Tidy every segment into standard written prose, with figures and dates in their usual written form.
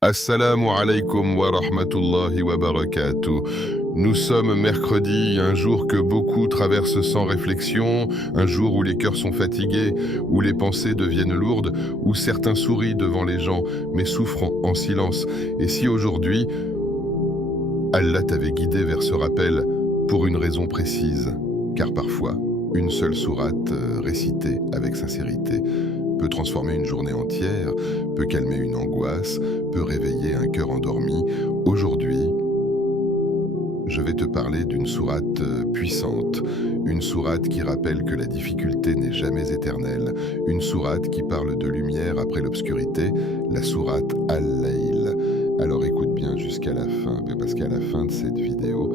Assalamu alaikum wa rahmatullahi wa barakatuh. Nous sommes mercredi, un jour que beaucoup traversent sans réflexion, un jour où les cœurs sont fatigués, où les pensées deviennent lourdes, où certains sourient devant les gens, mais souffrent en silence. Et si aujourd'hui, Allah t'avait guidé vers ce rappel pour une raison précise, car parfois, une seule sourate récitée avec sincérité peut transformer une journée entière, peut calmer une angoisse, peut réveiller un cœur endormi. Aujourd'hui, je vais te parler d'une sourate puissante, une sourate qui rappelle que la difficulté n'est jamais éternelle, une sourate qui parle de lumière après l'obscurité, la sourate Al-Layl. Alors écoute bien jusqu'à la fin, parce qu'à la fin de cette vidéo,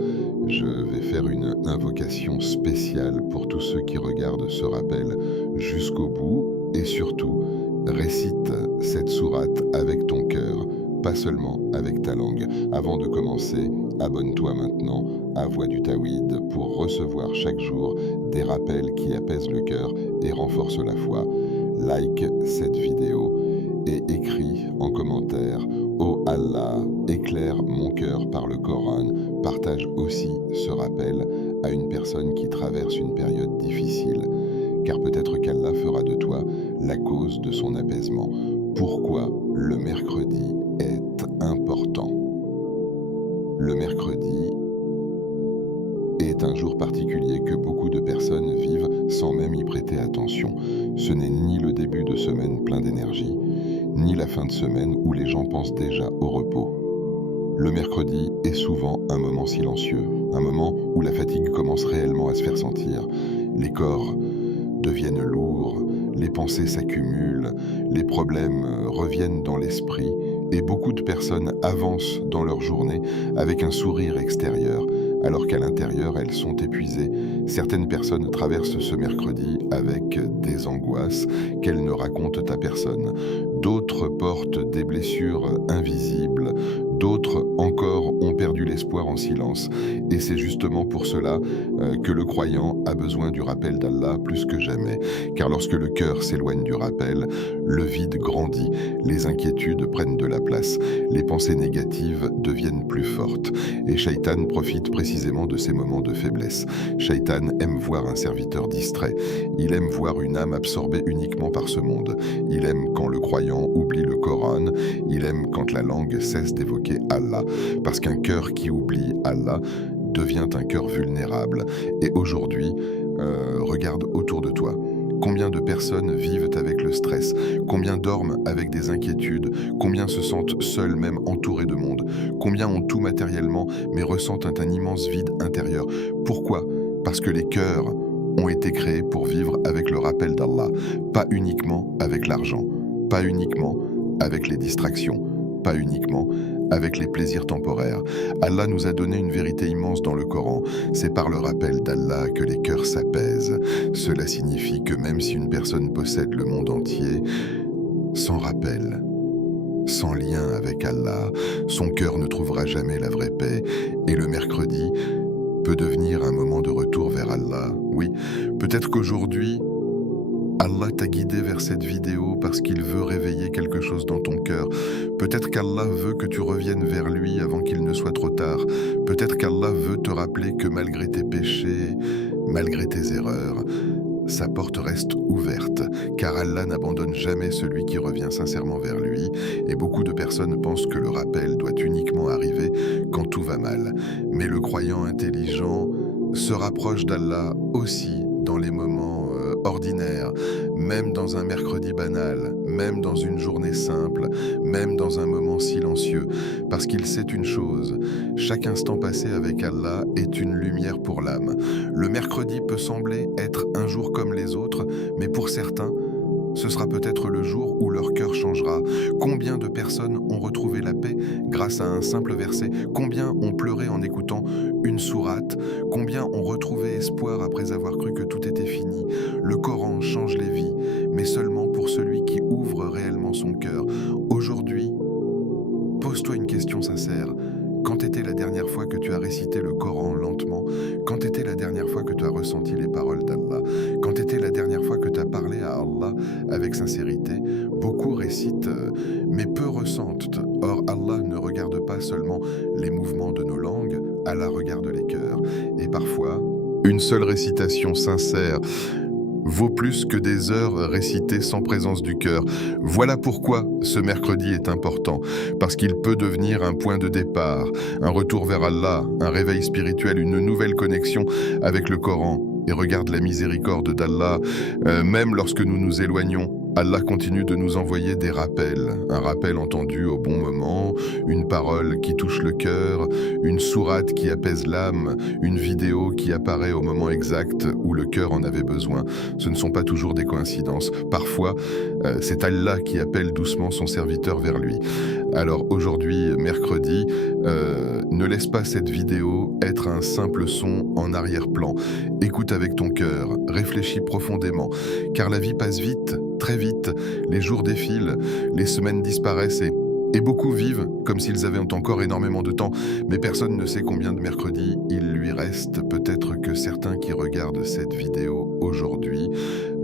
je vais faire une invocation spéciale pour tous ceux qui regardent ce rappel jusqu'au bout. Et surtout, récite cette sourate avec ton cœur, pas seulement avec ta langue. Avant de commencer, abonne-toi maintenant à Voix du Tawhid pour recevoir chaque jour des rappels qui apaisent le cœur et renforcent la foi. Like cette vidéo et écris en commentaire « Oh Allah, éclaire mon cœur par le Coran ». Partage aussi ce rappel à une personne qui traverse une période difficile, car peut-être qu'Allah fera de toi la cause de son apaisement. Pourquoi le mercredi est important? Le mercredi est un jour particulier que beaucoup de personnes vivent sans même y prêter attention. Ce n'est ni le début de semaine plein d'énergie, ni la fin de semaine où les gens pensent déjà au repos. Le mercredi est souvent un moment silencieux, un moment où la fatigue commence réellement à se faire sentir. Les corps deviennent lourds, les pensées s'accumulent, les problèmes reviennent dans l'esprit et beaucoup de personnes avancent dans leur journée avec un sourire extérieur, alors qu'à l'intérieur elles sont épuisées. Certaines personnes traversent ce mercredi avec des angoisses qu'elles ne racontent à personne. D'autres portent des blessures invisibles, d'autres encore ont perdu l'espoir en silence. Et c'est justement pour cela que le croyant a besoin du rappel d'Allah plus que jamais. Car lorsque le cœur s'éloigne du rappel, le vide grandit, les inquiétudes prennent de la place, les pensées négatives deviennent plus fortes. Et Shaitan profite précisément de ces moments de faiblesse. Shaitan aime voir un serviteur distrait. Il aime voir une âme absorbée uniquement par ce monde. Il aime quand le croyant oublie le Coran. Il aime quand la langue cesse d'évoquer Allah. Parce qu'un cœur qui oublie Allah devient un cœur vulnérable. Et aujourd'hui, regarde autour de toi. Combien de personnes vivent avec le stress? Combien dorment avec des inquiétudes? Combien se sentent seuls, même entourés de monde? Combien ont tout matériellement, mais ressentent un immense vide intérieur? Pourquoi? Parce que les cœurs ont été créés pour vivre avec le rappel d'Allah, pas uniquement avec l'argent, pas uniquement avec les distractions, pas uniquement avec les plaisirs temporaires. Allah nous a donné une vérité immense dans le Coran. C'est par le rappel d'Allah que les cœurs s'apaisent. Cela signifie que même si une personne possède le monde entier, sans rappel, sans lien avec Allah, son cœur ne trouvera jamais la vraie paix. Et le mercredi peut devenir un moment de retour vers Allah. Oui, peut-être qu'aujourd'hui, Allah t'a guidé vers cette vidéo parce qu'il veut réveiller quelque chose dans ton cœur. Peut-être qu'Allah veut que tu reviennes vers lui avant qu'il ne soit trop tard. Peut-être qu'Allah veut te rappeler que malgré tes péchés, malgré tes erreurs, sa porte reste ouverte, car Allah n'abandonne jamais celui qui revient sincèrement vers lui, et beaucoup de personnes pensent que le rappel doit uniquement arriver quand tout va mal. Mais le croyant intelligent se rapproche d'Allah aussi dans les moments ordinaires, même dans un mercredi banal, même dans une journée simple, même dans un moment silencieux, parce qu'il sait une chose, chaque instant passé avec Allah est une lumière pour l'âme. Le mercredi peut sembler être un jour comme les autres, mais pour certains, ce sera peut-être le jour où leur cœur changera. Combien de personnes ont retrouvé la paix grâce à un simple verset? Combien ont pleuré en écoutant une sourate? Combien ont retrouvé espoir après avoir cru que tout était fini? Le Coran change les vies, mais seulement pour celui qui ouvre réellement son cœur. Aujourd'hui, pose-toi une question sincère. Quand était la dernière fois que tu as récité le Coran lentement? Quand était la dernière fois que tu as ressenti les paroles d'Allah? Quand était la dernière fois que tu as parlé à Allah avec sincérité? Beaucoup récitent, mais peu ressentent Or, Allah ne regarde pas seulement les mouvements de nos langues, Allah regarde les cœurs. Et parfois, une seule récitation sincère vaut plus que des heures récitées sans présence du cœur. Voilà pourquoi ce mercredi est important, parce qu'il peut devenir un point de départ, un retour vers Allah, un réveil spirituel, une nouvelle connexion avec le Coran. Et regarde la miséricorde d'Allah, même lorsque nous nous éloignons, Allah continue de nous envoyer des rappels, un rappel entendu au bon moment, une parole qui touche le cœur, une sourate qui apaise l'âme, une vidéo qui apparaît au moment exact où le cœur en avait besoin. Ce ne sont pas toujours des coïncidences. Parfois, c'est Allah qui appelle doucement son serviteur vers lui. Alors aujourd'hui, mercredi, ne laisse pas cette vidéo être un simple son en arrière-plan. Écoute avec ton cœur, réfléchis profondément, car la vie passe vite, très vite, les jours défilent, les semaines disparaissent et beaucoup vivent comme s'ils avaient encore énormément de temps, mais personne ne sait combien de mercredis il lui reste. Peut-être que certains qui regardent cette vidéo aujourd'hui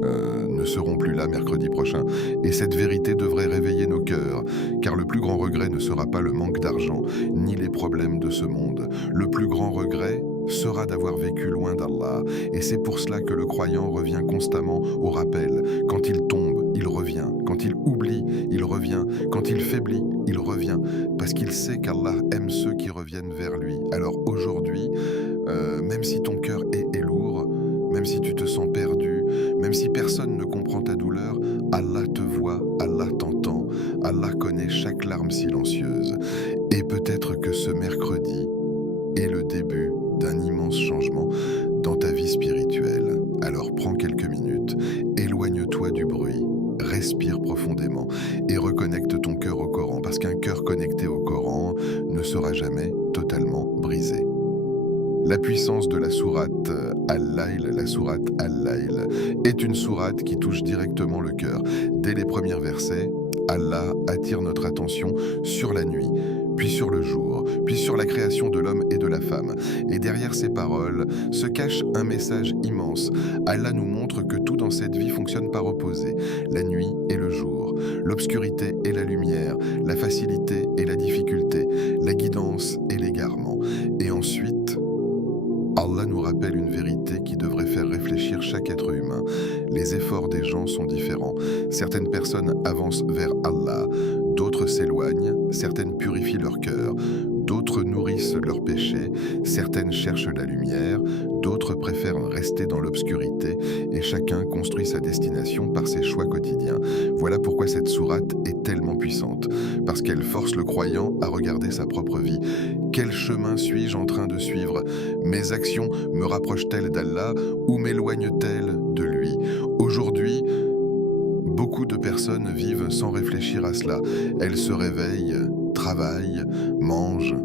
ne seront plus là mercredi prochain. Et cette vérité devrait réveiller nos cœurs, car le plus grand regret ne sera pas le manque d'argent, ni les problèmes de ce monde. Le plus grand regret sera d'avoir vécu loin d'Allah. Et c'est pour cela que le croyant revient constamment au rappel. Quand il tombe, il revient. Quand il oublie, il revient. Quand il faiblit, il revient. Parce qu'il sait qu'Allah aime ceux qui reviennent vers lui. Alors aujourd'hui, même si ton cœur est lourd, même si tu te sens perdu, même si personne ne comprend ta douleur, Allah te voit, Allah t'entend, Allah connaît chaque larme silencieuse. Et peut-être que ce mercredi est le début d'un immense changement dans ta vie spirituelle. Alors prends quelques minutes, éloigne-toi du bruit, respire profondément et reconnecte ton cœur au Coran, parce qu'un cœur connecté au Coran ne sera jamais totalement brisé. La puissance de la sourate Al-Layl, la sourate Al-Layl, est une sourate qui touche directement le cœur. Dès les premiers versets, Allah attire notre attention sur la nuit, puis sur le jour, puis sur la création de l'homme et de la femme. Et derrière ces paroles se cache un message immense. Allah nous montre que tout dans cette vie fonctionne par opposé. La nuit et le jour, l'obscurité et la lumière, la facilité et la difficulté, la guidance et l'égarement. Et ensuite, Allah nous rappelle une vérité qui devrait faire réfléchir chaque être humain. Les efforts des gens sont différents. Certaines personnes avancent vers Allah, d'autres s'éloignent, certaines purifient leur cœur, d'autres nourrissent leurs péchés, certaines cherchent la lumière, d'autres préfèrent rester dans l'obscurité, et chacun construit sa destination par ses choix quotidiens. Voilà pourquoi cette sourate est tellement puissante, parce qu'elle force le croyant à regarder sa propre vie. Quel chemin suis-je en train de suivre? Mes actions me rapprochent-elles d'Allah ou m'éloignent-elles de lui? Aujourd'hui, beaucoup de personnes vivent sans réfléchir à cela. Elles se réveillent, travaillent, mangent,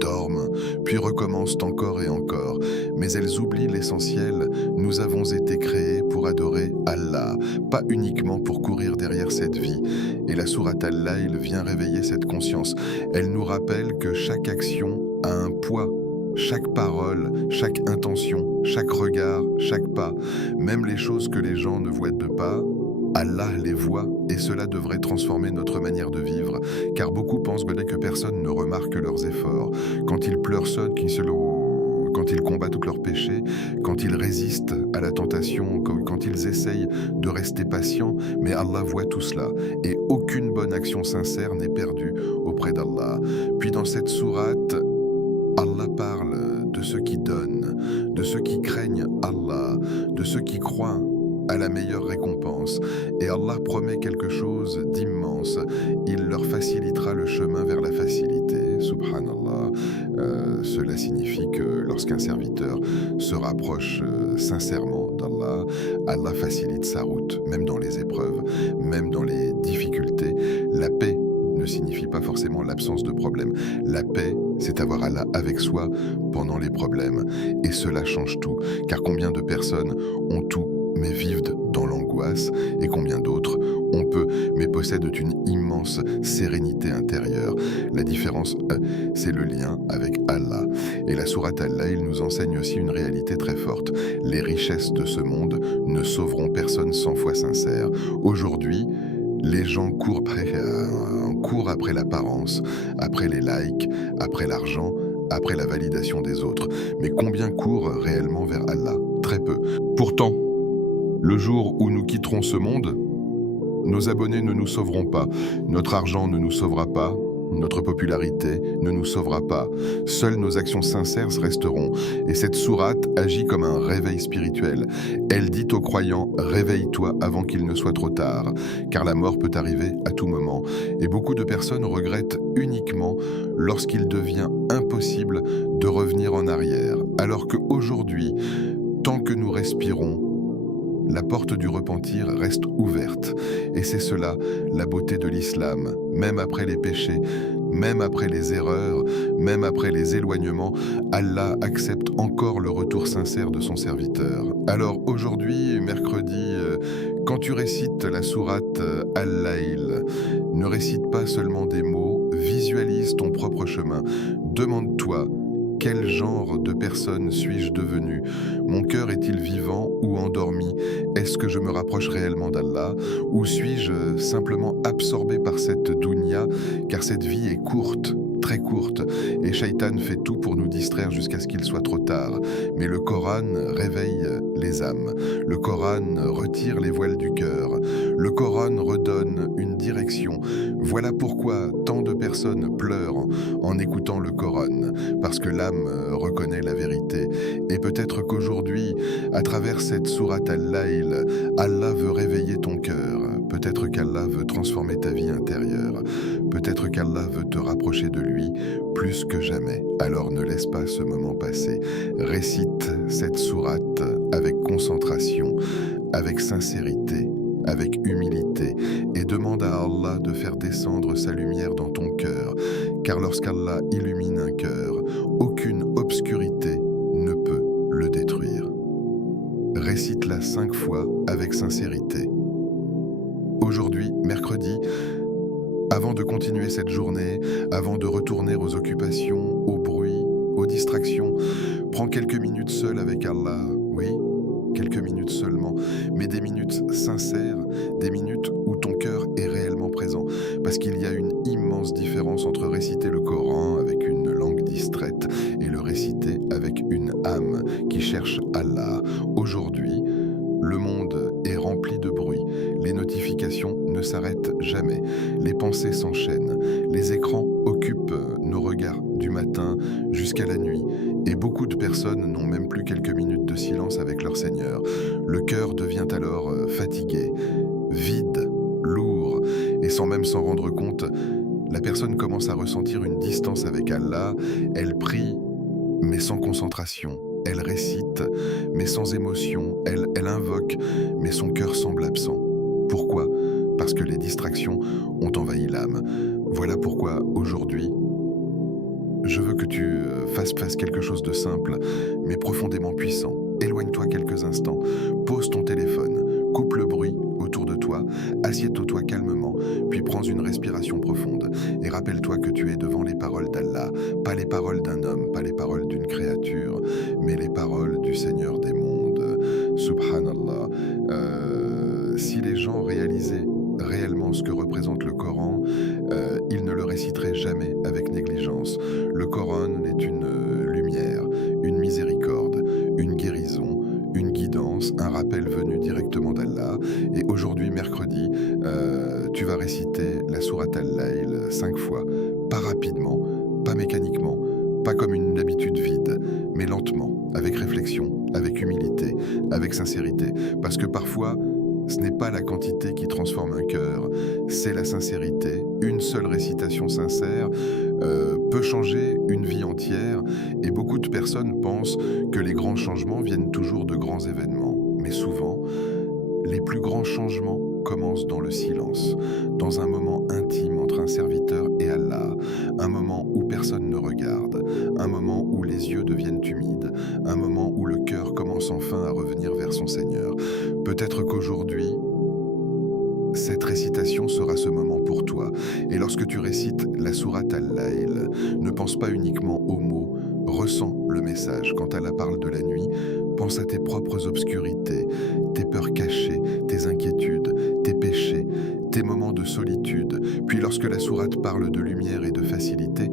dorment, puis recommencent encore et encore. Mais elles oublient l'essentiel. Nous avons été créés pour adorer Allah, pas uniquement pour courir derrière cette vie. Et la sourate Al-Layl vient réveiller cette conscience. Elle nous rappelle que chaque action a un poids. Chaque parole, chaque intention, chaque regard, chaque pas, même les choses que les gens ne voient de pas, Allah les voit et cela devrait transformer notre manière de vivre, car beaucoup pensent que personne ne remarque leurs efforts. Quand ils pleurent seuls, quand ils combattent tous leurs péchés, quand ils résistent à la tentation, quand ils essayent de rester patients, mais Allah voit tout cela et aucune bonne action sincère n'est perdue auprès d'Allah. Puis dans cette sourate, Allah parle de ceux qui donnent, de ceux qui craignent Allah, de ceux qui croient à la meilleure récompense. Et Allah promet quelque chose d'immense. Il leur facilitera le chemin vers la facilité. Subhanallah. Cela signifie que lorsqu'un serviteur se rapproche sincèrement d'Allah, Allah facilite sa route, même dans les épreuves, même dans les difficultés. La paix ne signifie pas forcément l'absence de problème. La paix, c'est avoir Allah avec soi pendant les problèmes. Et cela change tout. Car combien de personnes ont tout mais vivent dans l'angoisse, et combien d'autres ont peu, mais possèdent une immense sérénité intérieure. La différence, c'est le lien avec Allah. Et la sourate Al-Layl nous enseigne aussi une réalité très forte. Les richesses de ce monde ne sauveront personne sans foi sincère. Aujourd'hui, Les gens courent après l'apparence, après les likes, après l'argent, après la validation des autres. Mais combien courent réellement vers Allah? Très peu. Pourtant, le jour où nous quitterons ce monde, nos abonnés ne nous sauveront pas, notre argent ne nous sauvera pas, notre popularité ne nous sauvera pas. Seules nos actions sincères resteront. Et cette sourate agit comme un réveil spirituel. Elle dit aux croyants: réveille-toi avant qu'il ne soit trop tard, car la mort peut arriver à tout moment. Et beaucoup de personnes regrettent uniquement lorsqu'il devient impossible de revenir en arrière. Alors qu'aujourd'hui, tant que nous respirons, la porte du repentir reste ouverte. Et c'est cela, la beauté de l'islam. Même après les péchés, même après les erreurs, même après les éloignements, Allah accepte encore le retour sincère de son serviteur. Alors aujourd'hui, mercredi, quand tu récites la sourate Al-Laïl, ne récite pas seulement des mots, visualise ton propre chemin. Demande-toi: quel genre de personne suis-je devenu? Mon cœur est-il vivant ou endormi? Est-ce que je me rapproche réellement d'Allah? Ou suis-je simplement absorbé par cette dunya? Car cette vie est courte, très courte, et Shaitan fait tout pour nous distraire jusqu'à ce qu'il soit trop tard. Mais le Coran réveille les âmes. Le Coran retire les voiles du cœur. Le Coran redonne une direction. Voilà pourquoi tant de personnes pleurent en écoutant le Coran, parce que l'âme reconnaît la vérité. Et peut-être qu'aujourd'hui, à travers cette sourate Al-Laïl, Allah veut réveiller ton cœur. Peut-être qu'Allah veut transformer ta vie intérieure. Peut-être qu'Allah veut te rapprocher de lui plus que jamais. Alors ne laisse pas ce moment passer. Récite cette sourate avec concentration, avec sincérité, avec humilité, et demande à Allah de faire descendre sa lumière dans ton cœur, car lorsqu'Allah illumine un cœur, aucune obscurité ne peut le détruire. Récite-la 5 fois avec sincérité. Aujourd'hui, mercredi, avant de continuer cette journée, avant de retourner aux occupations, au bruit, aux distractions, prends quelques minutes seul avec Allah, oui, quelques minutes seulement, mais des minutes sincères, des minutes où ton cœur est réellement présent. Parce qu'il y a une immense différence entre réciter le Coran avec une langue distraite et le réciter avec une âme qui cherche Allah. Aujourd'hui, le monde est rempli de bruit, les notifications ne s'arrêtent jamais, les pensées s'enchaînent, les écrans occupent nos regards du matin jusqu'à la nuit, et beaucoup de personnes n'ont même plus quelques minutes de silence avec leur Seigneur. Le cœur devient alors fatigué, vide, lourd, et sans même s'en rendre compte, la personne commence à ressentir une distance avec Allah. Elle prie, mais sans concentration. Elle récite, mais sans émotion. Elle invoque, mais son cœur semble absent. Pourquoi? Parce que les distractions ont envahi l'âme. Voilà pourquoi aujourd'hui, je veux que tu fasses quelque chose de simple, mais profondément puissant. Éloigne-toi quelques instants, pose ton téléphone, coupe le bruit autour de toi, assieds-toi calmement, puis prends une respiration profonde et rappelle-toi que tu es devant les paroles d'Allah, pas les paroles d'un homme, pas les paroles d'une créature, mais les paroles du Seigneur des mondes. Subhanallah. Si les gens réalisaient réellement ce que représente le Coran, ils ne le réciteraient jamais avec négligence. Le Coran est une lumière, une miséricorde, une guérison, une guidance, un rappel venu directement d'Allah. Et aujourd'hui, mercredi, tu vas réciter la sourate Al-Laïl 5 fois, pas rapidement, pas mécaniquement, pas comme une habitude vide, mais lentement, avec réflexion, avec humilité, avec sincérité. Parce que parfois, ce n'est pas la quantité qui transforme un cœur, c'est la sincérité. Une seule récitation sincère peut changer une vie entière, et beaucoup de personnes pensent que les grands changements viennent toujours de grands événements. Mais souvent, les plus grands changements commencent dans le silence, dans un moment intime entre un serviteur et Allah, un moment où personne ne regarde, un moment où les yeux deviennent humides, un moment où le cœur commence enfin à revenir vers son Seigneur. Peut-être qu'aujourd'hui, cette récitation sera ce moment pour toi. Et lorsque tu récites la sourate Al-Laïl, ne pense pas uniquement aux mots, ressens le message. Quand Allah parle de la nuit, pense à tes propres obscurités, tes peurs cachées, tes inquiétudes, tes péchés, tes moments de solitude. Puis lorsque la sourate parle de lumière et de facilité,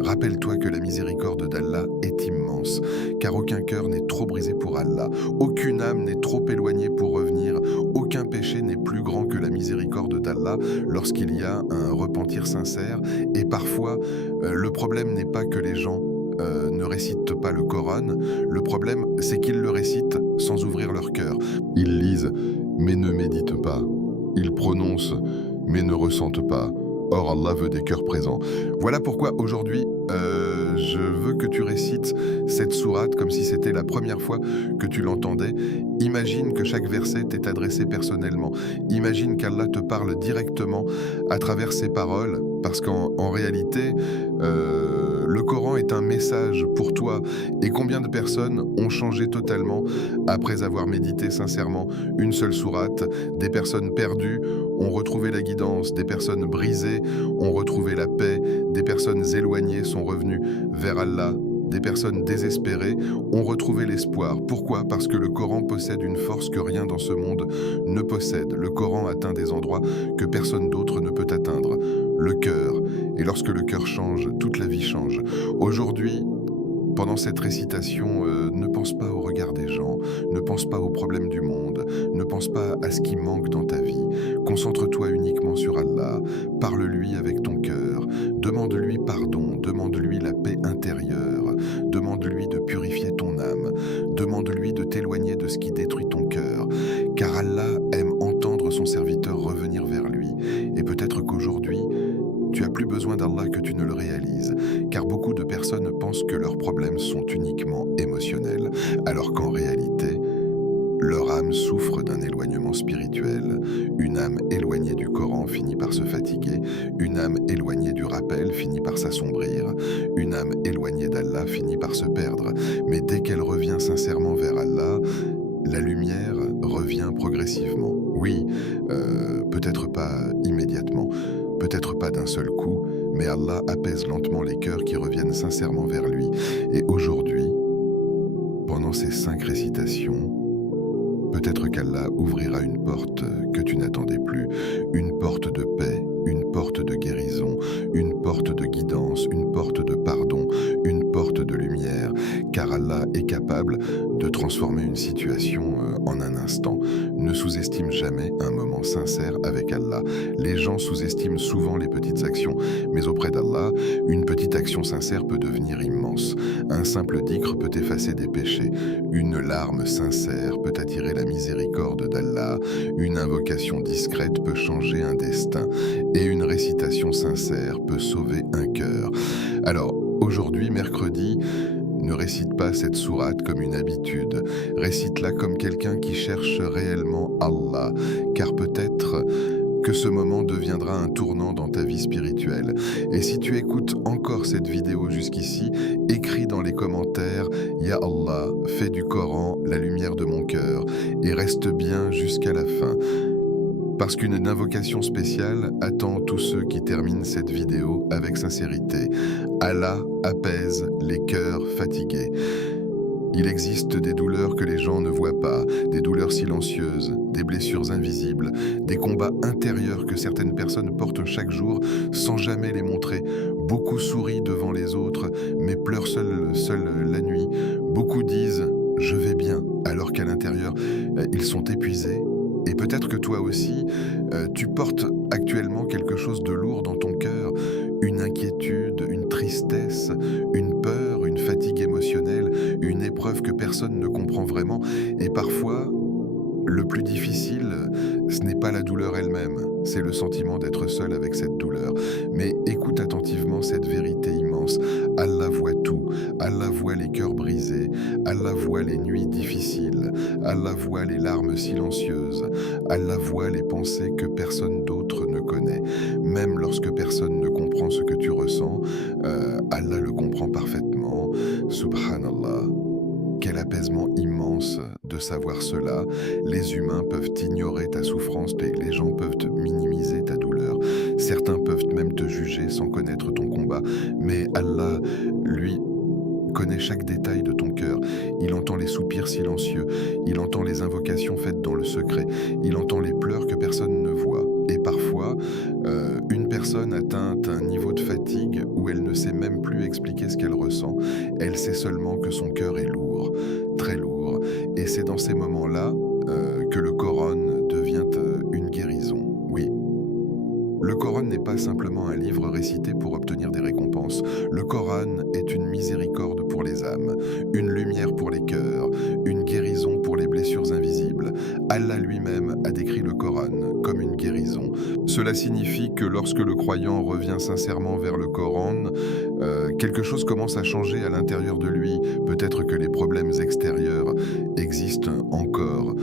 rappelle-toi que la miséricorde d'Allah est immense, car aucun cœur n'est trop brisé pour Allah, aucune âme n'est trop éloignée pour revenir, aucun péché n'est plus grand que la miséricorde d'Allah lorsqu'il y a un repentir sincère. Et parfois, le problème n'est pas que les gens ne récitent pas le Coran, le problème c'est qu'ils le récitent sans ouvrir leur cœur. Ils lisent, mais ne méditent pas. Ils prononcent, mais ne ressentent pas. Or, Allah veut des cœurs présents. Voilà pourquoi aujourd'hui, je veux que tu récites cette sourate comme si c'était la première fois que tu l'entendais. Imagine que chaque verset t'est adressé personnellement. Imagine qu'Allah te parle directement à travers ses paroles, parce qu'en réalité, le Coran est un message pour toi. Et combien de personnes ont changé totalement après avoir médité sincèrement une seule sourate? Des personnes perdues ont retrouvé la guidance, des personnes brisées ont retrouvé la paix, des personnes éloignées sont revenues vers Allah, des personnes désespérées ont retrouvé l'espoir. Pourquoi? Parce que le Coran possède une force que rien dans ce monde ne possède. Le Coran atteint des endroits que personne d'autre ne peut atteindre. Le cœur. Et lorsque le cœur change, toute la vie change. Aujourd'hui, pendant cette récitation, ne pense pas au regard des gens, ne pense pas aux problèmes du monde, ne pense pas à ce qui manque dans ta vie. Concentre-toi uniquement sur Allah, parle-lui avec ton cœur, demande-lui pardon, demande-lui la paix intérieure, demande-lui de purifier ton âme, demande-lui de t'éloigner de ce qui détruit ton cœur, car Allah aime entendre son serviteur revenir vers lui. Et peut-être qu'aujourd'hui, tu as plus besoin d'Allah que tu ne le réalises, car beaucoup de personnes pensent que leurs problèmes sont uniquement émotionnels, alors qu'en réalité, leur âme souffre d'un éloignement spirituel. Une âme éloignée du Coran finit par se fatiguer, une âme éloignée du rappel finit par s'assombrir, une âme éloignée d'Allah finit par se perdre. Mais dès qu'elle revient sincèrement vers Allah, la lumière revient progressivement. Oui, peut-être pas immédiatement, peut-être pas d'un seul coup, mais Allah apaise lentement les cœurs qui reviennent sincèrement vers lui. Et aujourd'hui, pendant ces 5 récitations, peut-être qu'Allah ouvrira une porte que tu n'attendais plus, une porte de paix, une porte de guérison, une porte de guidance, une porte de pardon, une porte de lumière, car Allah est capable de transformer une situation en un instant. Ne sous-estime jamais un moment sincère avec Allah. Les gens sous-estiment souvent les petites actions, mais auprès d'Allah, une petite action sincère peut devenir immense. Un simple dhikr peut effacer des péchés, une larme sincère peut attirer la miséricorde d'Allah, une invocation discrète peut changer un destin, et une récitation sincère peut sauver un cœur. Alors, aujourd'hui, mercredi, ne récite pas cette sourate comme une habitude, récite-la comme quelqu'un qui cherche réellement Allah, car peut-être que ce moment deviendra un tournant dans ta vie spirituelle. Et si tu écoutes encore cette vidéo jusqu'ici, écris dans les commentaires « Ya Allah, fais du Coran la lumière de mon cœur » et reste bien jusqu'à la fin. Parce qu'une invocation spéciale attend tous ceux qui terminent cette vidéo avec sincérité. Allah apaise les cœurs fatigués. Il existe des douleurs que les gens ne voient pas, des douleurs silencieuses, des blessures invisibles, des combats intérieurs que certaines personnes portent chaque jour sans jamais les montrer. Beaucoup sourient devant les autres, mais pleurent seuls la nuit. Beaucoup disent « je vais bien » alors qu'à l'intérieur, ils sont épuisés. Et peut-être que toi aussi, tu portes actuellement quelque chose de lourd dans ton cœur, une inquiétude, une tristesse, une peur, une fatigue émotionnelle, une épreuve que personne ne comprend vraiment. Et parfois, le plus difficile, ce n'est pas la douleur elle-même, c'est le sentiment d'être seul avec cette douleur. Mais écoute attentivement cette vérité immense. Allah voit tout, Allah voit les cœurs brisés, Allah voit les nuits difficiles, Allah voit les larmes silencieuses, Allah voit les pensées que personne d'autre ne connaît. Même lorsque personne ne comprend ce que tu ressens, Allah le comprend parfaitement. Subhanallah. Quel apaisement immense de savoir cela. Les humains peuvent ignorer ta souffrance, les gens peuvent minimiser ta douleur. Certains peuvent même te juger sans connaître ton combat. Mais Allah, lui, connaît chaque détail de ton cœur. Il entend les soupirs silencieux. Il entend les invocations faites dans le secret. Il entend les pleurs que personne ne voit. Et parfois, fois, une personne atteint un niveau de fatigue où elle ne sait même plus expliquer ce qu'elle ressent. Elle sait seulement que son cœur est lourd, très lourd. Et c'est dans ces moments-là que le Coran devient une guérison. Oui. Le Coran n'est pas simplement un livre récité pour obtenir des récompenses. Le Coran est une miséricorde pour les âmes, une lumière pour les cœurs, une guérison pour les blessures invisibles. Allah lui-même a décrit le Coran comme une guérison. Cela signifie que lorsque le croyant revient sincèrement vers le Coran, quelque chose commence à changer à l'intérieur de lui. Peut-être que les problèmes extérieurs existent encore,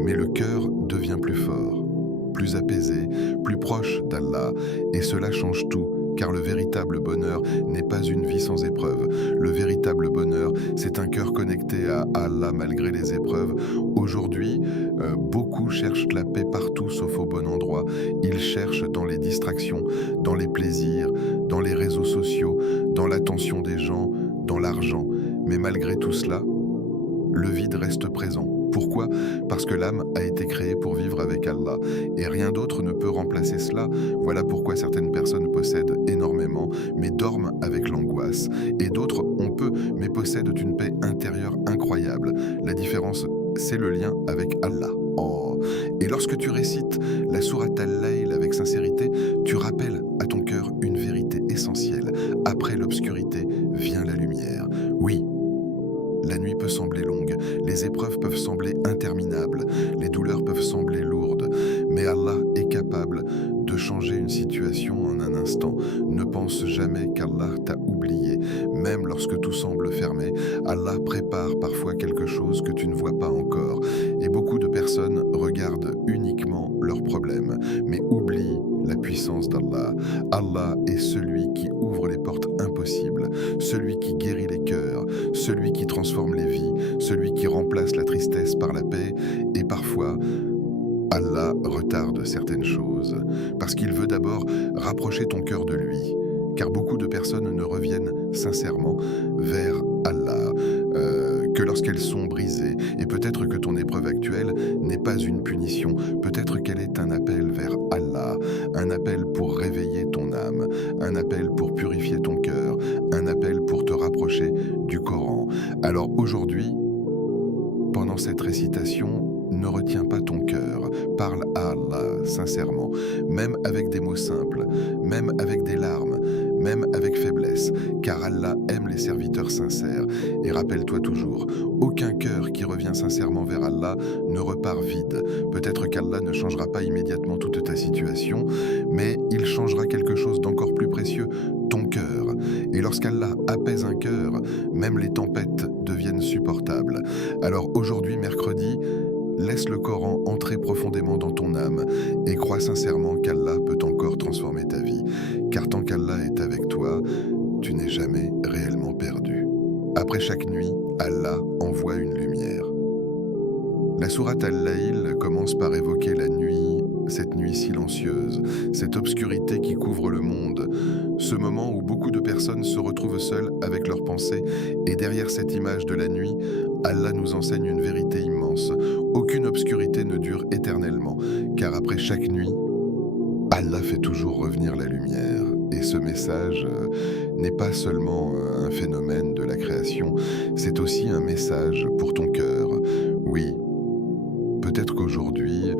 mais le cœur devient plus fort, plus apaisé, plus proche d'Allah, et cela change tout, car le véritable bonheur n'est pas une vie sans épreuves. Le véritable bonheur, c'est un cœur connecté à Allah malgré les épreuves. Aujourd'hui, beaucoup cherchent la paix partout sauf au bon endroit. Ils cherchent dans les distractions, dans les plaisirs, dans les réseaux sociaux, dans l'attention des gens, dans l'argent. Mais malgré tout cela, le vide reste présent. Pourquoi ? Parce que l'âme a été créée pour vivre avec Allah et rien d'autre ne peut remplacer cela. Voilà pourquoi certaines personnes possèdent énormément mais dorment avec l'angoisse et d'autres ont peu mais possèdent une paix intérieure incroyable. La différence, c'est le lien avec Allah. Oh. Et lorsque tu récites la sourate Al-Layl avec sincérité, tu rappelles à ton cœur une vérité essentielle. Après l'obscurité vient la lumière. Oui. La nuit peut sembler longue, les épreuves peuvent sembler interminables, les douleurs peuvent sembler lourdes, mais Allah est capable de changer une situation en un instant. Ne pense jamais qu'Allah t'a oublié, même lorsque tout semble fermé. Allah prépare parfois quelque chose que tu ne vois pas encore. Et beaucoup de personnes regardent uniquement leurs problèmes, mais oublient la puissance d'Allah. Allah est celui qui ouvre les portes impossibles, celui qui guérit les cœurs, celui qui transforme les vies, celui qui remplace la tristesse par la paix. Et parfois, Allah retarde certaines choses, parce qu'il veut d'abord rapprocher ton cœur de lui, car beaucoup de personnes ne reviennent sincèrement vers Allah que lorsqu'elles sont brisées. Et peut-être que ton épreuve actuelle n'est pas une punition, peut-être qu'elle est un appel vers Allah, un appel pour réveiller ton âme, un appel pour purifier ton cœur, un appel pour te rapprocher du Coran. Alors aujourd'hui, pendant cette récitation, ne retiens pas ton cœur, parle à Allah sincèrement, même avec des mots simples, même avec des larmes, même avec faiblesse, car Allah aime les serviteurs sincères. Et rappelle-toi toujours, aucun cœur qui revient sincèrement vers Allah ne repart vide. Peut-être qu'Allah ne changera pas immédiatement toute ta situation, mais il changera quelque chose d'encore plus précieux, ton cœur. Et lorsqu'Allah apaise un cœur, même les tempêtes deviennent supportables. Alors aujourd'hui, mercredi, laisse le Coran entrer profondément dans ton âme et crois sincèrement qu'Allah peut encore transformer ta vie. Car tant qu'Allah est avec toi, tu n'es jamais réellement perdu. Après chaque nuit, Allah envoie une lumière. La sourate Al-Layl commence par évoquer la nuit, cette nuit silencieuse, cette obscurité qui couvre le monde, ce moment où beaucoup de personnes se retrouvent seules avec leurs pensées, et derrière cette image de la nuit, Allah nous enseigne une vérité immense. Aucune obscurité ne dure éternellement, car après chaque nuit, Allah fait toujours revenir la lumière. Et ce message n'est pas seulement un phénomène de la création, c'est aussi un message pour ton cœur. Oui, peut-être qu'aujourd'hui,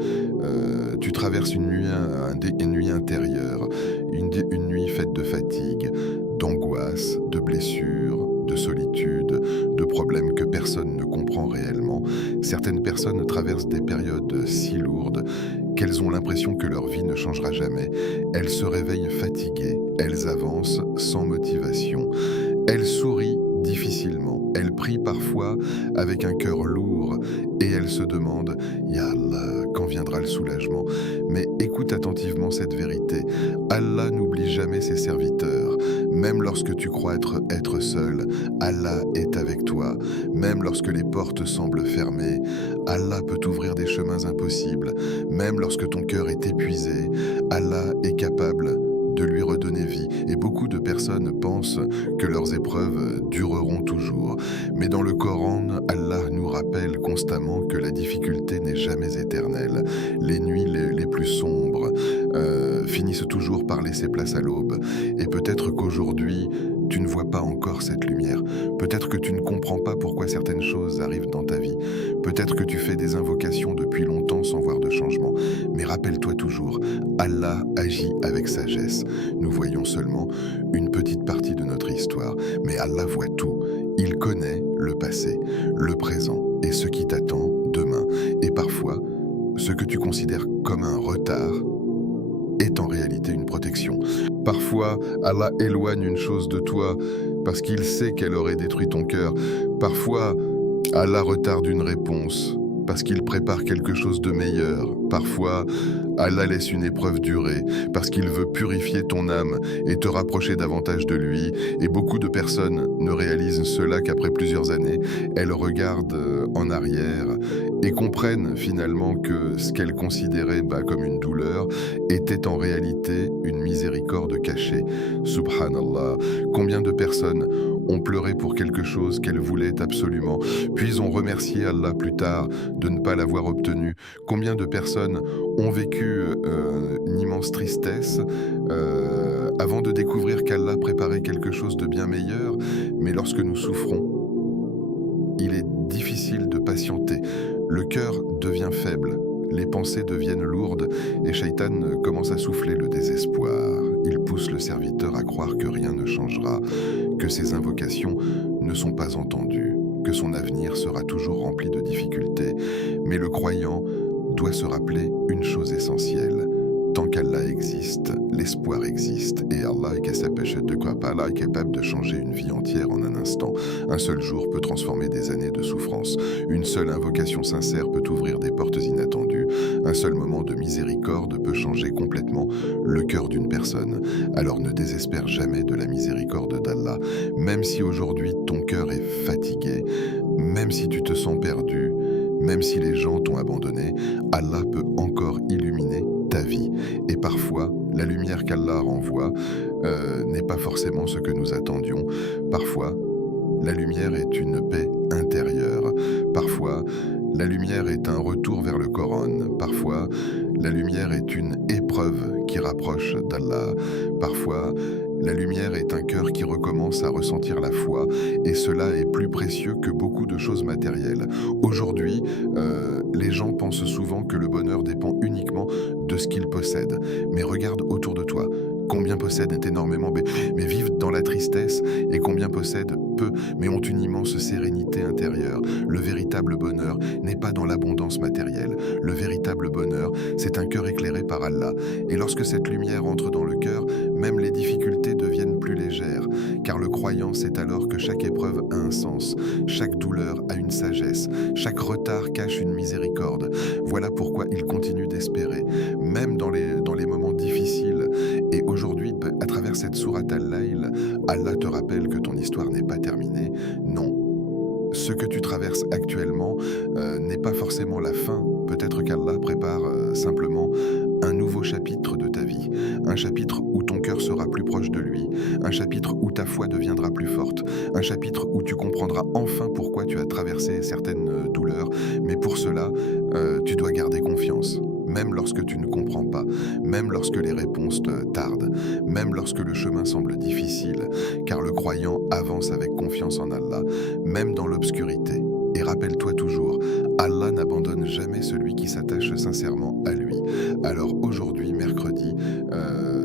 tu traverses une nuit intérieure, une nuit faite de fatigue, d'angoisse, de blessures, de solitude, de problèmes que personne ne comprend réellement. Certaines personnes traversent des périodes si lourdes qu'elles ont l'impression que leur vie ne changera jamais. Elles se réveillent fatiguées, elles avancent sans motivation, elles sourient difficilement, elles prient parfois avec un cœur lourd et elles se demandent « Ya Allah, quand viendra le soulagement ?» Mais écoute attentivement cette vérité, Allah n'oublie jamais ses serviteurs. Même lorsque tu crois être seul, Allah est avec toi. Même lorsque les portes semblent fermées, Allah peut ouvrir des chemins impossibles. Même lorsque ton cœur est épuisé, Allah est capable de lui redonner vie. Et beaucoup de personnes pensent que leurs épreuves dureront toujours. Mais dans le Coran, Allah nous rappelle constamment que la difficulté n'est jamais éternelle. Les nuits les plus sombres finissent toujours par laisser place à l'aube. Et peut-être qu'aujourd'hui, tu ne vois pas encore cette lumière. Peut-être que tu ne comprends pas pourquoi certaines choses arrivent dans ta vie. Peut-être que tu fais des invocations depuis longtemps sans voir de changement. Mais rappelle-toi toujours, Allah agit avec sagesse. Nous voyons seulement une petite partie de notre histoire, mais Allah voit tout. Il connaît le passé, le présent et ce qui t'attend demain. Et parfois, ce que tu considères comme un retard est en réalité une protection. Parfois, Allah éloigne une chose de toi parce qu'il sait qu'elle aurait détruit ton cœur. Parfois, Allah retarde une réponse parce qu'il prépare quelque chose de meilleur. Parfois, Allah laisse une épreuve durer parce qu'il veut purifier ton âme et te rapprocher davantage de lui. Et beaucoup de personnes ne réalisent cela qu'après plusieurs années. Elles regardent en arrière et comprennent finalement que ce qu'elles considéraient comme une douleur était en réalité une miséricorde cachée. Subhanallah, combien de personnes ont pleuré pour quelque chose qu'elles voulaient absolument, puis ont remercié Allah plus tard de ne pas l'avoir obtenu. Combien de personnes ont vécu une immense tristesse avant de découvrir qu'Allah préparait quelque chose de bien meilleur. Mais lorsque nous souffrons, il est difficile de patienter. Le cœur devient faible, les pensées deviennent lourdes et Shaitan commence à souffler le désespoir. Il pousse le serviteur à croire que rien ne changera, que ses invocations ne sont pas entendues, que son avenir sera toujours rempli de difficultés. Mais le croyant doit se rappeler une chose essentielle. Tant qu'Allah existe, l'espoir existe. Et Allah est capable de changer une vie entière en un instant. Un seul jour peut transformer des années de souffrance. Une seule invocation sincère peut ouvrir des portes inattendues. Un seul moment de miséricorde peut changer complètement le cœur d'une personne. Alors ne désespère jamais de la miséricorde d'Allah. Même si aujourd'hui ton cœur est fatigué, même si tu te sens perdu, même si les gens t'ont abandonné, Allah peut encore illuminer ta vie. Et parfois, la lumière qu'Allah renvoie n'est pas forcément ce que nous attendions. Parfois, la lumière est une paix intérieure. Parfois, la lumière est un retour vers le Coran. Parfois, la lumière est une épreuve qui rapproche d'Allah. Parfois, la lumière est un cœur qui recommence à ressentir la foi, et cela est plus précieux que beaucoup de choses matérielles. Aujourd'hui, les gens pensent souvent que le bonheur dépend uniquement de ce qu'ils possèdent. Mais regarde autour de toi. Combien possèdent énormément, mais vivent dans la tristesse, et combien possèdent peu, mais ont une immense sérénité intérieure. Le véritable bonheur n'est pas dans l'abondance matérielle. Le véritable bonheur, c'est un cœur éclairé par Allah. Et lorsque cette lumière entre dans le cœur, même les difficultés deviennent plus légères, car le croyant sait alors que chaque épreuve a un sens, chaque douleur a une sagesse, chaque retard cache une miséricorde. Voilà pourquoi il continue d'espérer, même dans les moments difficiles. Et aujourd'hui, à travers cette sourate Al-Layl, Allah te rappelle que ton histoire n'est pas terminée. Non. Ce que tu traverses actuellement n'est pas forcément la fin. Peut-être qu'Allah prépare simplement un nouveau chapitre de ta vie. Un chapitre où ton cœur sera plus proche de lui. Un chapitre où ta foi deviendra plus forte. Un chapitre où tu comprendras enfin pourquoi tu as traversé certaines douleurs. Mais pour cela, tu dois garder confiance. Même lorsque tu ne comprends pas, même lorsque les réponses te tardent, même lorsque le chemin semble difficile, car le croyant avance avec confiance en Allah, même dans l'obscurité. Et rappelle-toi toujours, Allah n'abandonne jamais celui qui s'attache sincèrement à lui. Alors aujourd'hui, mercredi,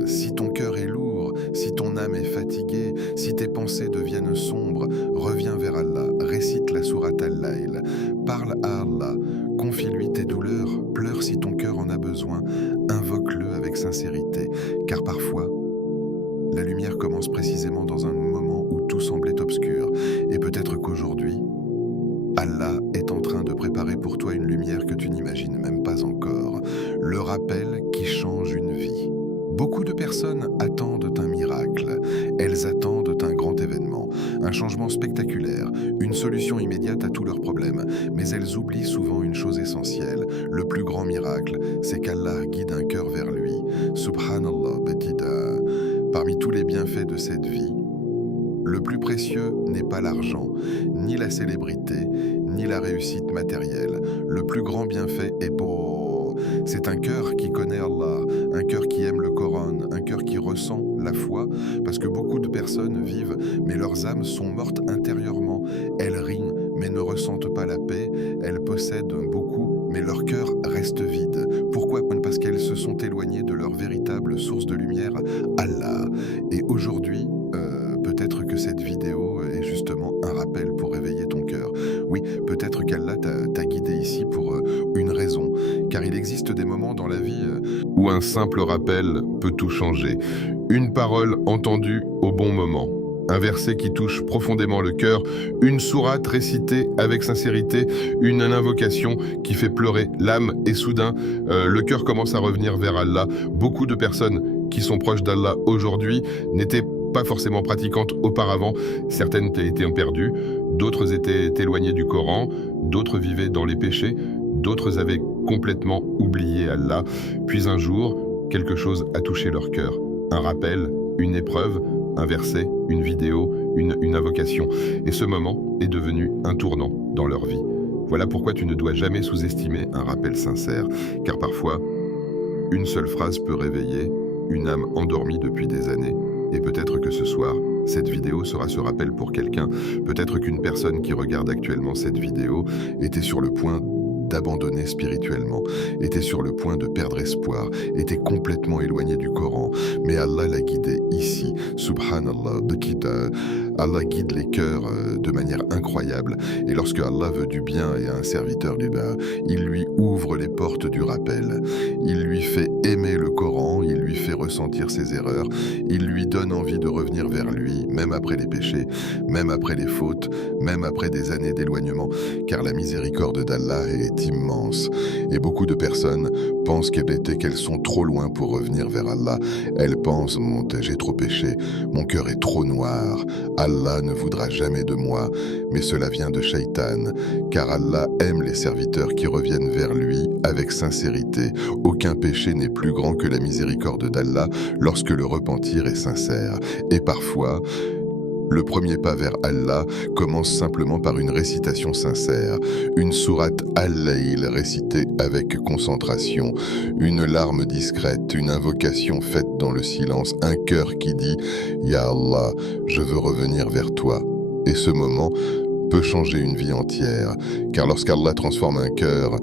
si ton cœur est lourd, si ton âme est fatiguée, si tes pensées deviennent sombres, reviens vers Allah, récite la sourate Al-Layl, parle à Allah, confie-lui tes douleurs, pleure si ton cœur en a besoin, invoque-le avec sincérité, car parfois, la lumière commence précisément dans un moment où tout semblait obscur, et peut-être qu'aujourd'hui, Allah est en train de préparer pour toi une lumière que tu n'imagines même pas encore, le rappel qui change une vie. Beaucoup de personnes attendent un miracle, elles attendent un grand événement, un changement spectaculaire, une solution immédiate à tous leurs problèmes, mais elles oublient souvent une chose essentielle. Le plus grand miracle, c'est qu'Allah guide un cœur vers lui. Subhanallah, Betida. parmi tous les bienfaits de cette vie, le plus précieux n'est pas l'argent, ni la célébrité, ni la réussite matérielle. Le plus grand bienfait est beau. C'est un cœur qui connaît Allah, un cœur qui aime le Coran, un cœur qui ressent la foi, parce que beaucoup de personnes vivent, mais leurs âmes sont mortes intérieurement. Elles rient, mais ne ressentent pas la paix. Elles possèdent beaucoup, mais leur cœur reste vide. Pourquoi? Parce qu'elles se sont éloignées de leur véritable source de lumière, Allah. Et aujourd'hui, peut-être que cette vidéo est justement un rappel pour réveiller ton cœur. Oui, peut-être qu'Allah t'a guidé ici pour une raison, car il existe des moments dans la vie Où un simple rappel peut tout changer. Une parole entendue au bon moment. Un verset qui touche profondément le cœur, une sourate récitée avec sincérité, une invocation qui fait pleurer l'âme et soudain, le cœur commence à revenir vers Allah. Beaucoup de personnes qui sont proches d'Allah aujourd'hui n'étaient pas forcément pratiquantes auparavant. Certaines étaient perdues, d'autres étaient éloignées du Coran, d'autres vivaient dans les péchés, d'autres avaient complètement oublié Allah. Puis un jour, quelque chose a touché leur cœur. Un rappel, une épreuve, un verset, une vidéo, une invocation. Et ce moment est devenu un tournant dans leur vie. Voilà pourquoi tu ne dois jamais sous-estimer un rappel sincère, car parfois, une seule phrase peut réveiller une âme endormie depuis des années. Et peut-être que ce soir, cette vidéo sera ce rappel pour quelqu'un. Peut-être qu'une personne qui regarde actuellement cette vidéo était sur le point d'abandonner spirituellement, était sur le point de perdre espoir, était complètement éloigné du Coran. Mais Allah l'a guidé ici, subhanallah, Allah guide les cœurs de manière incroyable. Et lorsque Allah veut du bien et un serviteur du bien, il lui ouvre les portes du rappel. Il lui fait aimer le Coran, il lui fait ressentir ses erreurs, il lui donne envie de revenir vers lui, même après les péchés, même après les fautes, même après des années d'éloignement, car la miséricorde d'Allah est immense. Et beaucoup de personnes pensent qu'elles sont trop loin pour revenir vers Allah. Elles pensent, j'ai trop péché, mon cœur est trop noir, Allah ne voudra jamais de moi. Mais cela vient de Shaitan, car Allah aime les serviteurs qui reviennent vers lui avec sincérité. Aucun péché n'est plus grand que la miséricorde d'Allah lorsque le repentir est sincère. Et parfois, le premier pas vers Allah commence simplement par une récitation sincère, une sourate al-Layl récitée avec concentration, une larme discrète, une invocation faite dans le silence, un cœur qui dit « Ya Allah, je veux revenir vers toi ». Et ce moment peut changer une vie entière, car lorsqu'Allah transforme un cœur,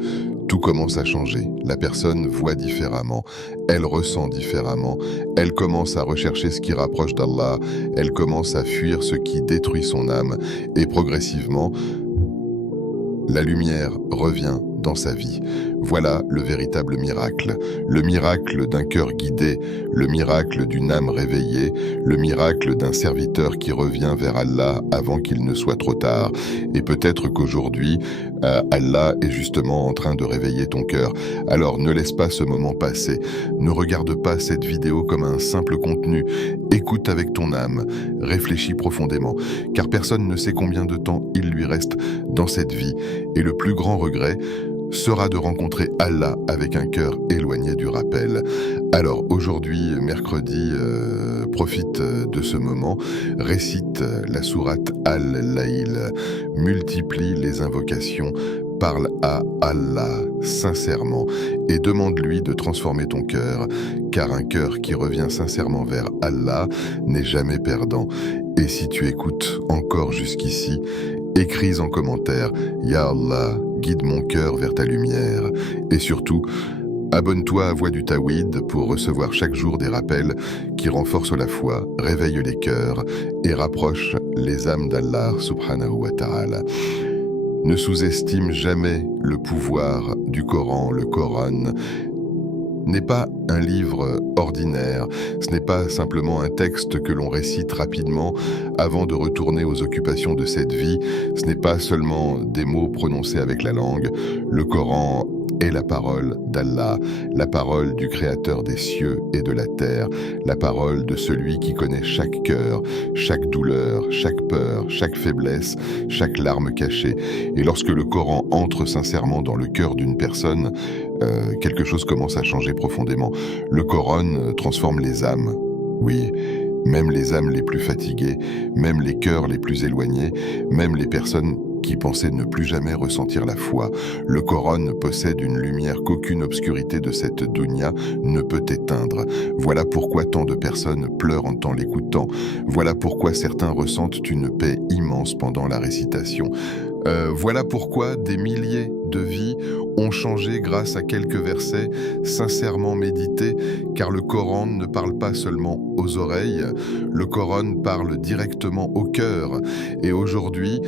tout commence à changer. La personne voit différemment, elle ressent différemment, elle commence à rechercher ce qui rapproche d'Allah, elle commence à fuir ce qui détruit son âme, et progressivement, la lumière revient dans sa vie. Voilà le véritable miracle. Le miracle d'un cœur guidé, le miracle d'une âme réveillée, le miracle d'un serviteur qui revient vers Allah avant qu'il ne soit trop tard. Et peut-être qu'aujourd'hui, Allah est justement en train de réveiller ton cœur. Alors ne laisse pas ce moment passer. Ne regarde pas cette vidéo comme un simple contenu. Écoute avec ton âme, réfléchis profondément, car personne ne sait combien de temps il lui reste dans cette vie. Et le plus grand regret sera de rencontrer Allah avec un cœur éloigné du rappel. Alors aujourd'hui, mercredi, profite de ce moment, récite la sourate Al-Layl, multiplie les invocations, parle à Allah sincèrement et demande-lui de transformer ton cœur, car un cœur qui revient sincèrement vers Allah n'est jamais perdant. Et si tu écoutes encore jusqu'ici, écris en commentaire « Ya Allah, guide mon cœur vers ta lumière » et surtout, abonne-toi à Voix du Tawhid pour recevoir chaque jour des rappels qui renforcent la foi, réveillent les cœurs et rapprochent les âmes d'Allah subhanahu wa ta'ala. Ne sous-estime jamais le pouvoir du Coran. Le Coran n'est pas un livre ordinaire, ce n'est pas simplement un texte que l'on récite rapidement avant de retourner aux occupations de cette vie, ce n'est pas seulement des mots prononcés avec la langue. Le Coran est la parole d'Allah, la parole du Créateur des cieux et de la terre, la parole de celui qui connaît chaque cœur, chaque douleur, chaque peur, chaque faiblesse, chaque larme cachée. Et lorsque le Coran entre sincèrement dans le cœur d'une personne, quelque chose commence à changer profondément. Le Coran transforme les âmes. Oui, Même les âmes les plus fatiguées, même les cœurs les plus éloignés, même les personnes qui pensaient ne plus jamais ressentir la foi. Le Coran possède une lumière qu'aucune obscurité de cette dunya ne peut éteindre. Voilà pourquoi tant de personnes pleurent en l'écoutant. Voilà pourquoi certains ressentent une paix immense pendant la récitation. Voilà pourquoi des milliers de vies ont changé grâce à quelques versets sincèrement médités, car le Coran ne parle pas seulement aux oreilles, le Coran parle directement au cœur. Et aujourd'hui,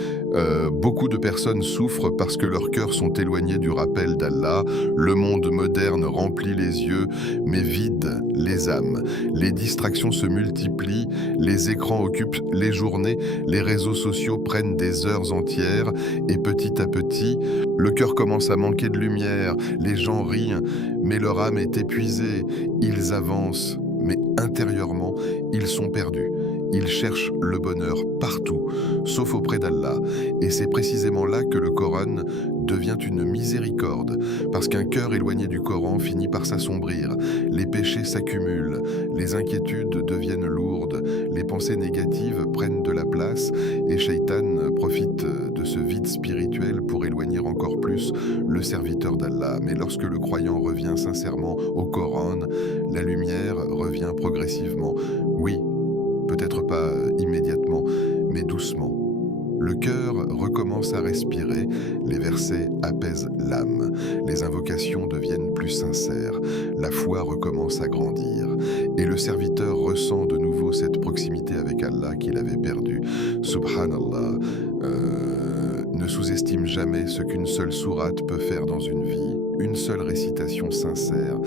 beaucoup de personnes souffrent parce que leurs cœurs sont éloignés du rappel d'Allah. Le monde moderne remplit les yeux, mais vide les âmes. Les distractions se multiplient, les écrans occupent les journées, les réseaux sociaux prennent des heures entières, et petit à petit, le cœur commence à manquer de lumière, les gens rient, mais leur âme est épuisée, ils avancent, mais intérieurement, ils sont perdus. Ils cherchent le bonheur partout, sauf auprès d'Allah. Et c'est précisément là que le Coran devient une miséricorde, parce qu'un cœur éloigné du Coran finit par s'assombrir. Les péchés s'accumulent, les inquiétudes deviennent lourdes, les pensées négatives prennent de la place, et Shaitan profite de ce vide spirituel pour éloigner encore plus le serviteur d'Allah. Mais lorsque le croyant revient sincèrement au Coran, la lumière revient progressivement. Oui, peut-être pas immédiatement, mais doucement. Le cœur recommence à respirer, les versets apaisent l'âme, les invocations deviennent plus sincères, la foi recommence à grandir, et le serviteur ressent de nouveau cette proximité avec Allah qu'il avait perdue. Subhanallah, ne sous-estime jamais ce qu'une seule sourate peut faire dans une vie, une seule récitation sincère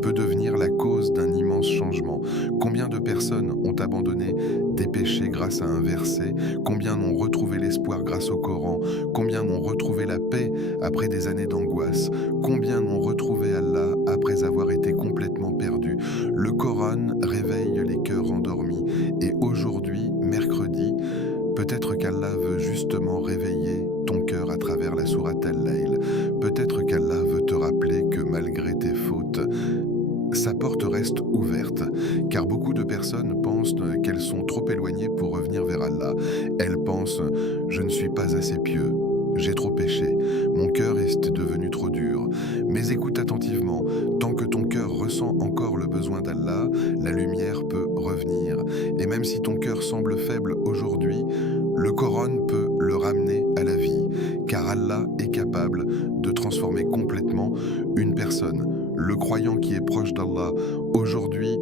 peut devenir la cause d'un immense changement. Combien de personnes ont abandonné des péchés grâce à un verset? Combien n'ont retrouvé l'espoir grâce au Coran? Combien n'ont retrouvé la paix après des années d'angoisse? Combien n'ont retrouvé Allah après avoir été complètement perdus? Le Coran réveille les cœurs endormis. Et aujourd'hui, mercredi, peut-être qu'Allah veut justement réveiller ton cœur à travers la sourate Al-Layl. Peut-être qu'Allah veut te rappeler que malgré tes fautes, sa porte reste ouverte, car beaucoup de personnes pensent qu'elles sont trop éloignées pour revenir vers Allah. Elles pensent « je ne suis pas assez pieux ». J'ai trop péché, mon cœur est devenu trop dur. Mais écoute attentivement, tant que ton cœur ressent encore le besoin d'Allah, la lumière peut revenir. Et même si ton cœur semble faible aujourd'hui, le Coran peut le ramener à la vie, car Allah est capable de transformer complètement une personne. Le croyant qui est proche d'Allah aujourd'hui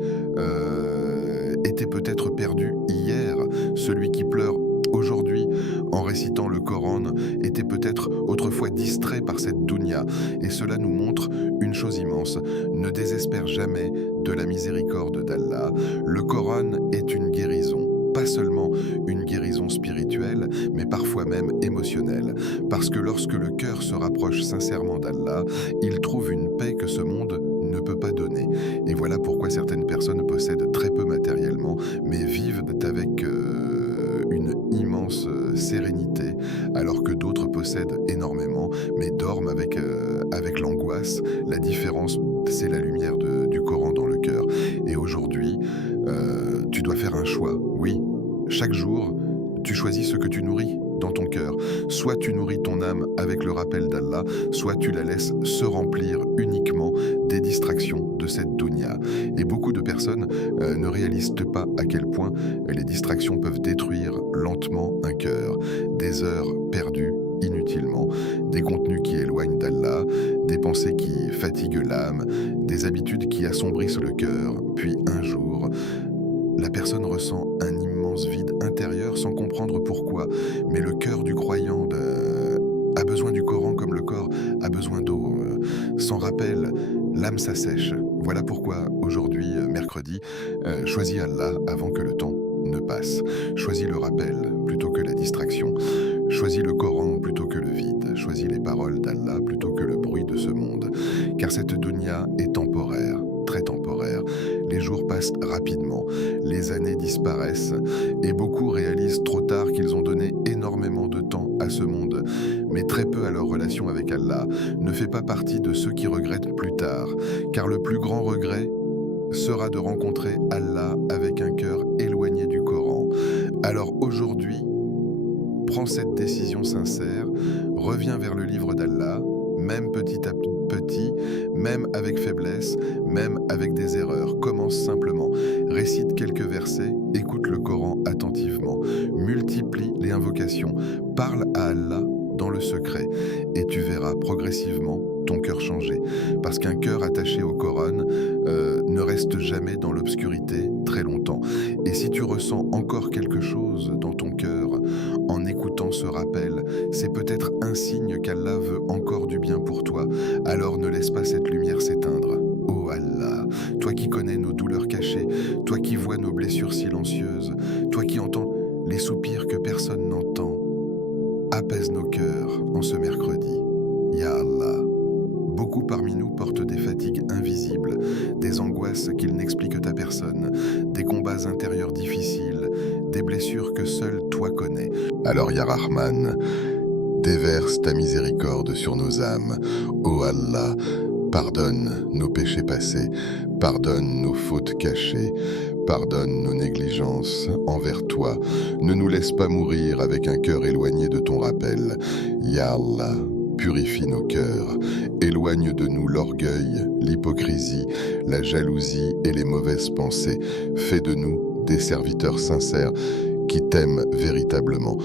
était peut-être perdu hier. Celui qui pleure aujourd'hui en récitant le Coran était peut-être autrefois distrait par cette dunya. Et cela nous montre une chose immense. Ne désespère jamais de la miséricorde d'Allah. Le Coran est une guérison. Pas seulement une guérison spirituelle, mais parfois même émotionnelle. Parce que lorsque le cœur se rapproche sincèrement d'Allah, il trouve une paix que ce monde ne peut pas donner. Et voilà pourquoi certaines personnes possèdent très peu matériellement, mais vivent avec une immense sérénité, alors que d'autres possèdent énormément, mais dorment avec l'angoisse. La différence, c'est la lumière du Coran dans le cœur. Et aujourd'hui, tu dois faire un choix. Oui, chaque jour, tu choisis ce que tu nourris dans ton cœur. Soit tu nourris ton âme avec le rappel d'Allah, soit tu la laisses se remplir uniquement des distractions de cette dunya. Et beaucoup de personnes ne réalisent pas à quel point les distractions peuvent détruire lentement un cœur. Des heures perdues inutilement, des contenus qui éloignent d'Allah, des pensées qui fatiguent l'âme, des habitudes qui assombrissent le cœur. Puis un jour, la personne ressent un immense vide intérieur sans comprendre pourquoi. Mais le cœur du croyant a besoin du Coran comme le corps a besoin d'eau. Sans rappel, l'âme s'assèche. Voilà pourquoi aujourd'hui, mercredi, choisis Allah avant que le temps ne passe. Choisis le rappel plutôt que la distraction. Choisis le Coran plutôt que le vide. Choisis les paroles d'Allah plutôt que le bruit de ce monde. Car cette dunya est temporaire, très temporaire. Les jours passent rapidement, les années disparaissent et beaucoup réalisent trop tard qu'ils ont donné énormément de temps à ce monde, mais très peu à leur relation avec Allah. Ne fais pas partie de ceux qui regrettent plus tard, car le plus grand regret sera de rencontrer Allah avec un cœur Alors aujourd'hui, prends cette décision sincère, reviens vers le livre d'Allah, même petit à petit, même avec faiblesse, même avec des erreurs. Commence simplement, récite quelques versets, écoute le Coran attentivement, multiplie les invocations, parle à Allah dans le secret, et tu verras progressivement ton cœur changer. Parce qu'un cœur attaché au Coran ne reste jamais dans l'obscurité très longtemps. Et si tu ressens encore quelque chose dans ton cœur en écoutant ce rappel, c'est peut-être un signe qu'Allah veut encore du bien pour toi. Alors ne laisse pas cette lumière s'éteindre. Oh Allah, toi qui connais nos douleurs cachées, toi qui vois nos blessures silencieuses, toi qui entends les soupirs que personne n'entend, apaise nos cœurs en ce mercredi. Ya Allah. Beaucoup parmi nous portent des fatigues invisibles, des angoisses qu'ils n'expliquent à personne, des combats intérieurs difficiles, des blessures que seul toi connais. Alors Ya Rahman, déverse ta miséricorde sur nos âmes. Ô Allah, pardonne nos péchés passés, pardonne nos fautes cachées, pardonne nos négligences envers toi. Ne nous laisse pas mourir avec un cœur éloigné de ton rappel. Ya Allah, purifie nos cœurs, éloigne de nous l'orgueil, l'hypocrisie, la jalousie et les mauvaises pensées. Fais de nous des serviteurs sincères qui t'aiment véritablement.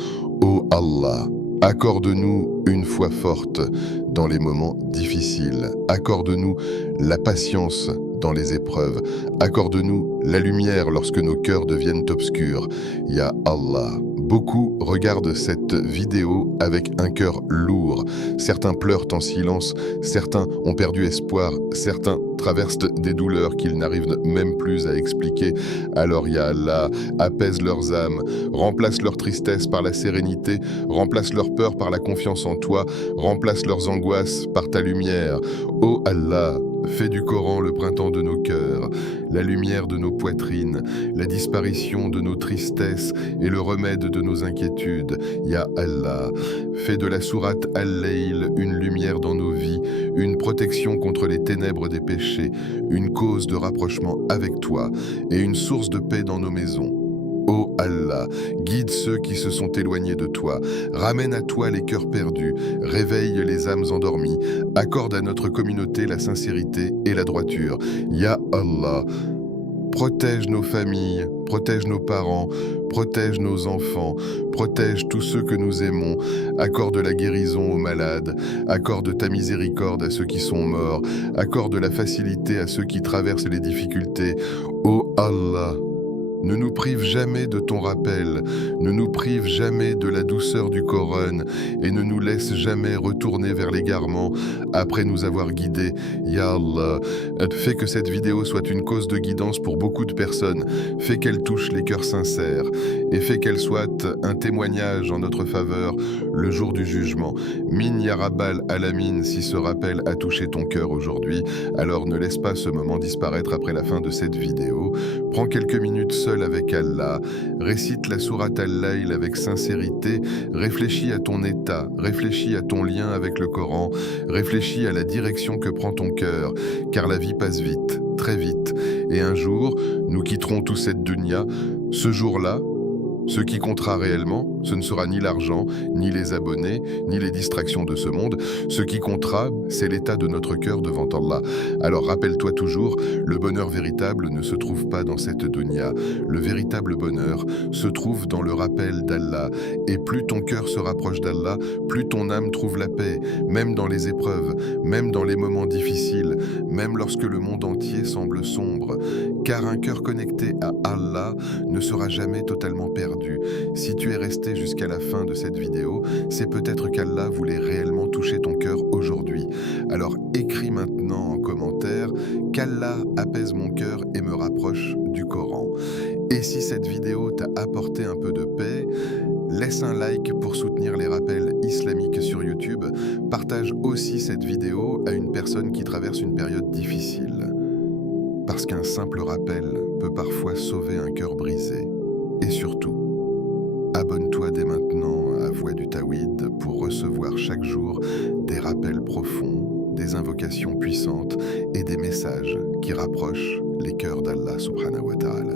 Ô Allah, accorde-nous une foi forte dans les moments difficiles. Accorde-nous la patience dans les épreuves. Accorde-nous la lumière lorsque nos cœurs deviennent obscurs. Ya Allah. Beaucoup regardent cette vidéo avec un cœur lourd. Certains pleurent en silence, certains ont perdu espoir, certains traversent des douleurs qu'ils n'arrivent même plus à expliquer. Alors Ya Allah, apaise leurs âmes, remplace leur tristesse par la sérénité, remplace leur peur par la confiance en toi, remplace leurs angoisses par ta lumière. Ô Allah, fais du Coran le printemps de nos cœurs, la lumière de nos poitrines, la disparition de nos tristesses et le remède de nos inquiétudes. Ya Allah, fais de la sourate Al-Layl une lumière dans nos vies, une protection contre les ténèbres des péchés, une cause de rapprochement avec toi et une source de paix dans nos maisons. Ô Allah, guide ceux qui se sont éloignés de toi, ramène à toi les cœurs perdus, réveille les âmes endormies, accorde à notre communauté la sincérité et la droiture. Ya Allah, protège nos familles, protège nos parents, protège nos enfants, protège tous ceux que nous aimons, accorde la guérison aux malades, accorde ta miséricorde à ceux qui sont morts, accorde la facilité à ceux qui traversent les difficultés. Ô Allah, ne nous prive jamais de ton rappel, ne nous prive jamais de la douceur du Coran et ne nous laisse jamais retourner vers l'égarement après nous avoir guidés. Ya Allah, fais que cette vidéo soit une cause de guidance pour beaucoup de personnes, fais qu'elle touche les cœurs sincères et fais qu'elle soit un témoignage en notre faveur le jour du jugement. Min ya Rabbal Alamin, si ce rappel a touché ton cœur aujourd'hui, alors ne laisse pas ce moment disparaître après la fin de cette vidéo. Prends quelques minutes seul avec Allah, récite la sourate Al-Layl avec sincérité, réfléchis à ton état, réfléchis à ton lien avec le Coran, réfléchis à la direction que prend ton cœur, car la vie passe vite, très vite, et un jour, nous quitterons tout cette dunya. Ce jour-là, ce qui comptera réellement, ce ne sera ni l'argent, ni les abonnés, ni les distractions de ce monde. Ce qui comptera, c'est l'état de notre cœur devant Allah. Alors rappelle-toi toujours, le bonheur véritable ne se trouve pas dans cette dunya. Le véritable bonheur se trouve dans le rappel d'Allah. Et plus ton cœur se rapproche d'Allah, plus ton âme trouve la paix, même dans les épreuves, même dans les moments difficiles, même lorsque le monde entier semble sombre. Car un cœur connecté à Allah ne sera jamais totalement perdu. Si tu es resté jusqu'à la fin de cette vidéo, c'est peut-être qu'Allah voulait réellement toucher ton cœur aujourd'hui. Alors écris maintenant en commentaire qu'Allah apaise mon cœur et me rapproche du Coran. Et si cette vidéo t'a apporté un peu de paix, laisse un like pour soutenir les rappels islamiques sur YouTube. Partage aussi cette vidéo à une personne qui traverse une période difficile. Parce qu'un simple rappel peut parfois sauver un cœur brisé. Et surtout, abonne-toi dès maintenant à Voix du Tawhid pour recevoir chaque jour des rappels profonds, des invocations puissantes et des messages qui rapprochent les cœurs d'Allah subhanahu wa ta'ala.